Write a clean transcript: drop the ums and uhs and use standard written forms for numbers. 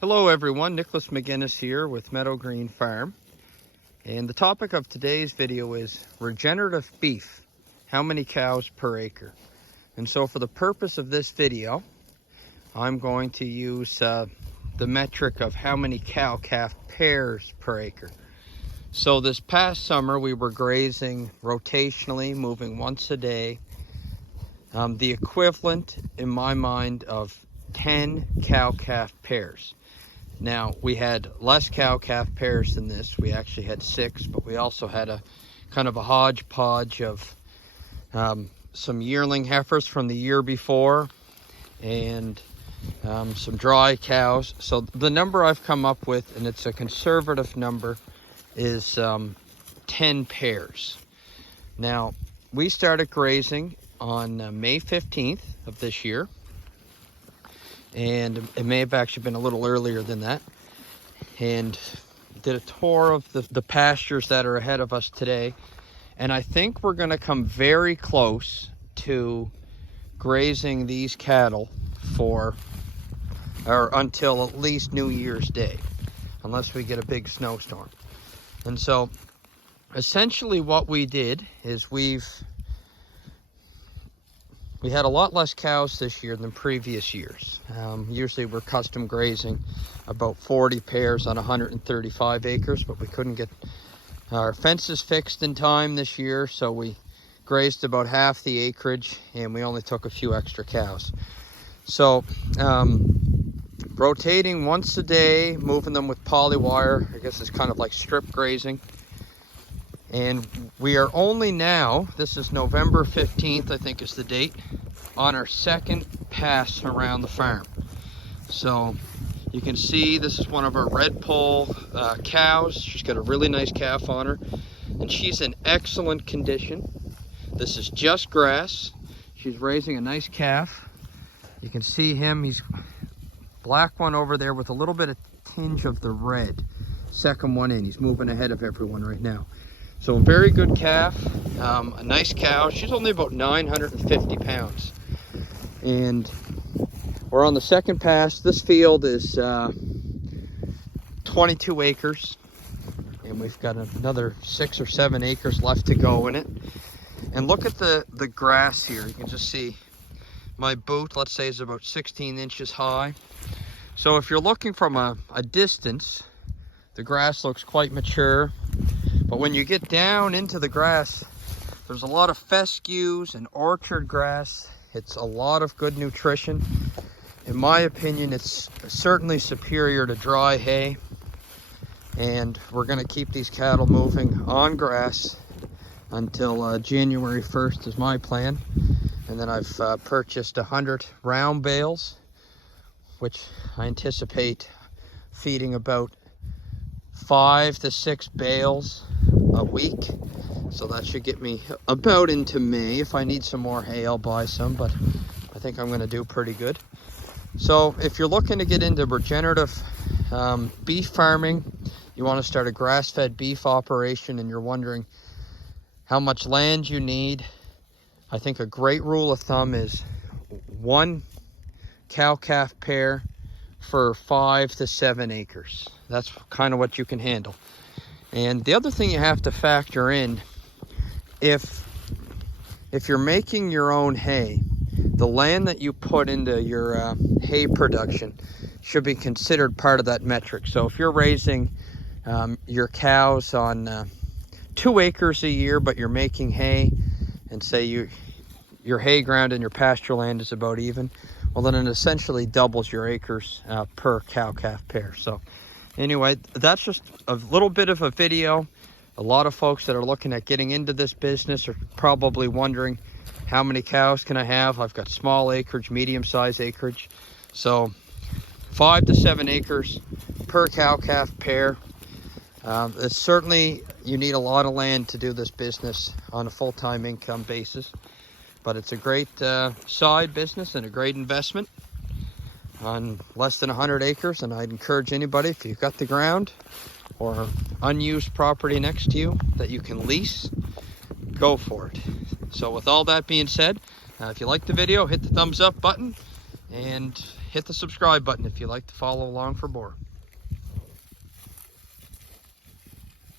Hello everyone, Nicholas McGinnis here with Meadow Green Farm. And the topic of today's video is regenerative beef. How many cows per acre? And so for the purpose of this video, I'm going to use the metric of how many cow-calf pairs per acre. So this past summer we were grazing rotationally, moving once a day. The equivalent in my mind of 10 cow-calf pairs. Now, we had less cow-calf pairs than this. We actually had 6, but we also had a kind of a hodgepodge of some yearling heifers from the year before and some dry cows. So the number I've come up with, and it's a conservative number, is 10 pairs. Now, we started grazing on May 15th of this year. And it may have actually been a little earlier than that, and did a tour of the pastures that are ahead of us today, and I think we're going to come very close to grazing these cattle until at least New Year's Day, unless we get a big snowstorm. And so essentially what we did is we had a lot less cows this year than previous years. Usually we're custom grazing about 40 pairs on 135 acres, but we couldn't get our fences fixed in time this year, so we grazed about half the acreage and we only took a few extra cows. So rotating once a day, moving them with poly wire, I guess it's kind of like strip grazing. And we are only now, this is November 15th, I think is the date, on our second pass around the farm. So you can see this is one of our red poll cows. She's got a really nice calf on her, and she's in excellent condition. This is just grass. She's raising a nice calf. You can see him, he's black one over there with a little bit of tinge of the red. Second one in, he's moving ahead of everyone right now. So a very good calf, a nice cow. She's only about 950 pounds. And we're on the second pass. This field is 22 acres. And we've got another 6 or 7 acres left to go in it. And look at the grass here. You can just see my boot, let's say, is about 16 inches high. So if you're looking from a distance, the grass looks quite mature. But when you get down into the grass, there's a lot of fescues and orchard grass. It's a lot of good nutrition. In my opinion, it's certainly superior to dry hay. And we're going to keep these cattle moving on grass until January 1st is my plan. And then I've purchased 100 round bales, which I anticipate feeding about 5 to 6 bales a week. So that should get me about into May. If I need some more hay, I'll buy some, but I think I'm going to do pretty good. So if you're looking to get into regenerative beef farming, you want to start a grass-fed beef operation, and you're wondering how much land you need, I think a great rule of thumb is 1 cow-calf pair for 5 to 7 acres. That's kind of what you can handle. And the other thing you have to factor in, if you're making your own hay, the land that you put into your hay production should be considered part of that metric. So if you're raising your cows on 2 acres a year, but you're making hay, and say your hay ground and your pasture land is about even, well, then it essentially doubles your acres per cow-calf pair. So anyway, that's just a little bit of a video. A lot of folks that are looking at getting into this business are probably wondering, how many cows can I have? I've got small acreage, medium-sized acreage. So 5 to 7 acres per cow-calf pair. It's certainly, you need a lot of land to do this business on a full-time income basis. But it's a great side business and a great investment on less than 100 acres. And I'd encourage anybody, if you've got the ground or unused property next to you that you can lease, go for it. So with all that being said, if you like the video, hit the thumbs up button and hit the subscribe button if you like to follow along for more.